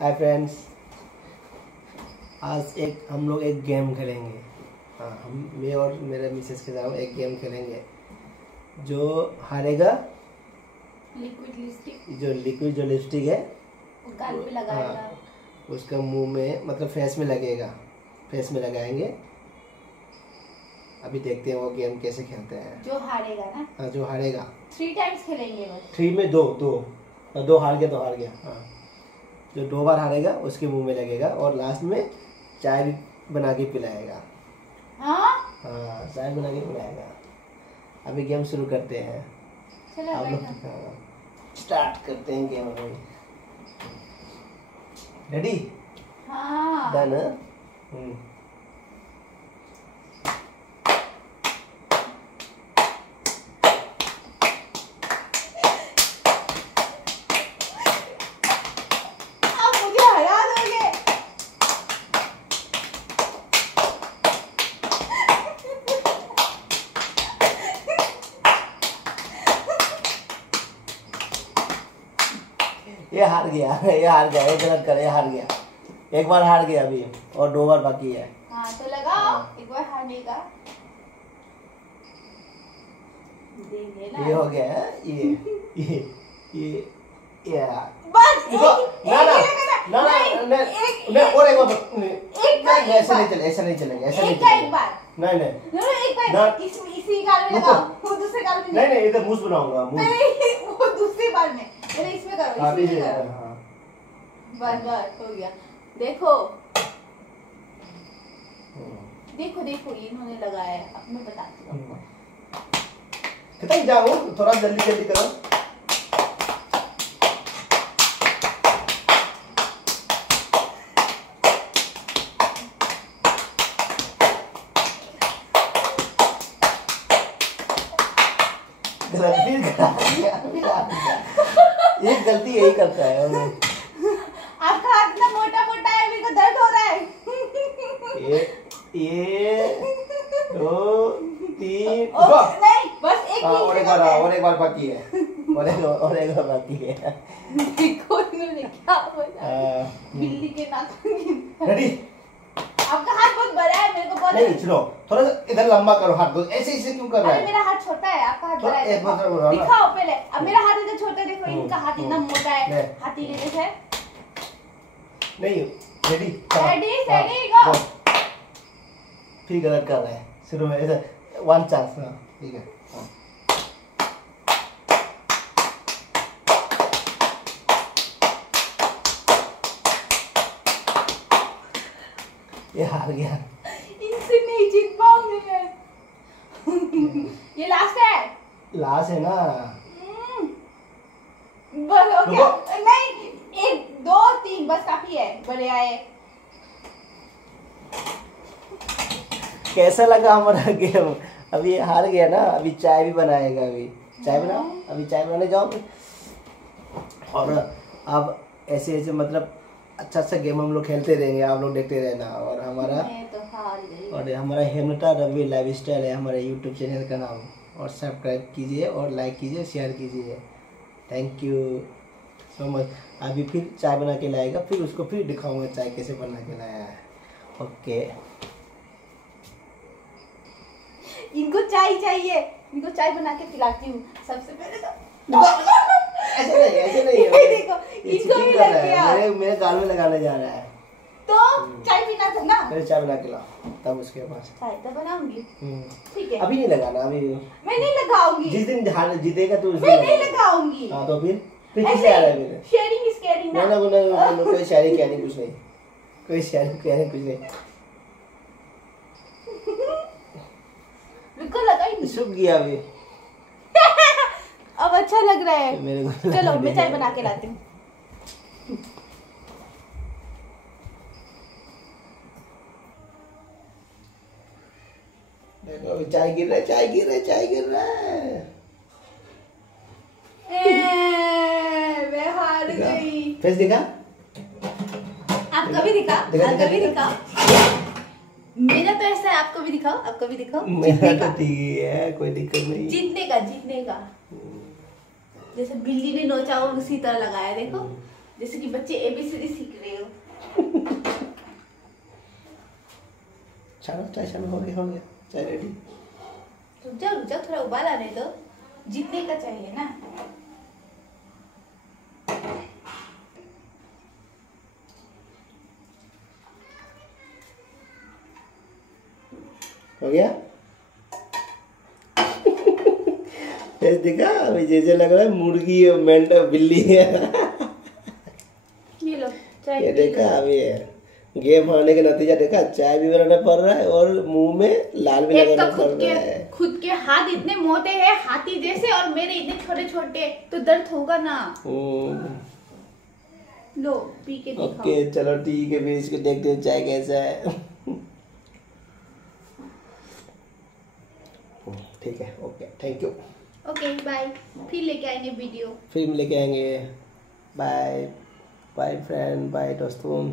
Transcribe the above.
Hi friends, आज हम लोग एक गेम खेलेंगे। हाँ, मैं और मेरे मिसेस के साथ एक गेम खेलेंगे। जो हारेगा लिक्विड जो लिपस्टिक है गाल पे लगाएगा, उसका मुंह में मतलब फेस में लगेगा, फेस में लगाएंगे। अभी देखते हैं वो गेम कैसे खेलते हैं। जो हारेगा ना, हाँ, जो हारेगा 3 टाइम्स खेलेंगे बस। 3 में दो हार गया तो हार गया। हाँ, जो 2 बार हारेगा उसके मुंह में लगेगा और लास्ट में चाय बना के पिलाएगा। हाँ, चाय बना के पिलाएगा। अभी गेम शुरू करते हैं। चलो आप लोग स्टार्ट करते हैं गेम। रेडी? हाँ, डन। ये हार गया, ये गलत कर, ये हार गया। एक बार हार गया अभी और 2 बार बाकी है। हाँ तो लगाओ। एक बार हारने का ये हो गया है। ये बस ना और एक बार ऐसा नहीं चलेगा। एक बार नहीं इसी गाल में लगाओ, वो दूसरे गाल में नहीं, इधर मुंह बनाऊंगा। वो दूसरी बार में इसमें करो, इसमें करो। बस हो गया। देखो ये इन्होंने लगाया है। अब मैं बताती हूँ आपको। कितना जाऊँ, थोड़ा जल्दी करो। एक गलती यही करता है। आपका हाथ इतना मोटा है, मेरे को दर्द हो रहा है। ये 2 3 नहीं, बस और एक बार बाकी है। देखो इन्होंने क्या बोला, बिल्ली के नाखून। रेडी? आपका हाथ बहुत बड़ा है, मेरे को बहुत नहीं, सुनो, थोड़ा सा इधर लंबा करो हाथ को। ऐसे क्यों कर रहा है? अरे मेरा हाथ छोटा है, आपका हाथ बड़ा है। दिखाओ दिखाओ पहले। अब मेरा हाथ इतना छोटा है, देखो इनका हाथ इतना मोटा है। हाथी के जैसे नहीं। रेडी गो। फिर गलत कर रहा है। शुरू में ऐसे 1 चांस। ठीक है। ये हार गया। इनसे नहीं जीत पाऊंगी मैं। ये लास्ट है ना? बस हो गया। नहीं, 1 2 3 बस काफी है। बड़े आए। कैसा लगा हमारा गेम? अभी ये हार गया ना, अभी चाय भी बनाएगा। अभी चाय बनाने जाओ। और अब ऐसे मतलब अच्छा गेम हम लोग खेलते रहेंगे, आप लोग देखते रहना। और हमारा हेमलता रवि लाइफस्टाइल है हमारे यूट्यूब चैनल का नाम। और सब्सक्राइब कीजिए और लाइक कीजिए, शेयर कीजिए। Thank you so much. अभी फिर चाय बना के लाएगा, फिर उसको फिर दिखाऊंगा चाय कैसे बना के लाया है। ओके। इनको चाय चाहिए, इनको चाय बना के पिलाती हूँ सबसे पहले तो। ऐसे नहीं देखो इनको भी लग गया। मेरे गाल में लगाने जा रहा है। तो चाय पीना था ना? पहले चाय बना के लाओ, तब उसके पास चाय तो बनाऊंगी। ठीक है। अभी नहीं लगाना। अभी मैं नहीं लगाऊंगी। जिस दिन जीतेगा तो मैं नहीं लगाऊंगी। हाँ, तो फिर किससे आ रहा है? फिर शेयरिंग इज केयरिंग ना? ना, कोई शेयरिंग कहने कुछ नहीं। कोई शेयरिंग कहने कुछ नहीं। बिल्कुल लगा ही नहीं। सूख गया अभी। अब अच्छा लग रहा है मेरे को। चलो मैं चाय बना के लाती हूँ। देखो चाय गिर रहा है। मैं हार गई। फेस दिखा? आपका भी दिखा। मेरा तो ऐसा है, आपको भी दिखाओ। मेरा तो ठीक है, कोई दिक्कत नहीं। जीतने का जैसे बिल्ली ने नोचा और उसी तरह लगाया। देखो जैसे कि बच्चे ABCD सीख रहे हो। चलो चाय शामिल हो गया चाय रेडी। रुक जाओ थोड़ा उबाल आने दो, जितने का चाहिए ना। हो गया। देखा अभी जैसे लग रहा है मुर्गी मेंढक बिल्ली है। ये लो चाय। ये देखा अभी गेम हारने के नतीजा देखा, चाय भी बनाना पड़ रहा है और मुंह में लाल भी लगाना पड़ रहा है। खुद के हाथ इतने मोटे हैं हाथी जैसे और मेरे इतने छोटे छोटे, तो दर्द होगा ना। लो पी के दिखाओ। ओके चलो ठीक है, फिर इसको देखते हैं चाय कैसा है। ठीक है okay thank you. Okay bye, फिर लेके आएंगे वीडियो। फिर लेके आएंगे। बाय बाय फ्रेंड, बाय दोस्तों।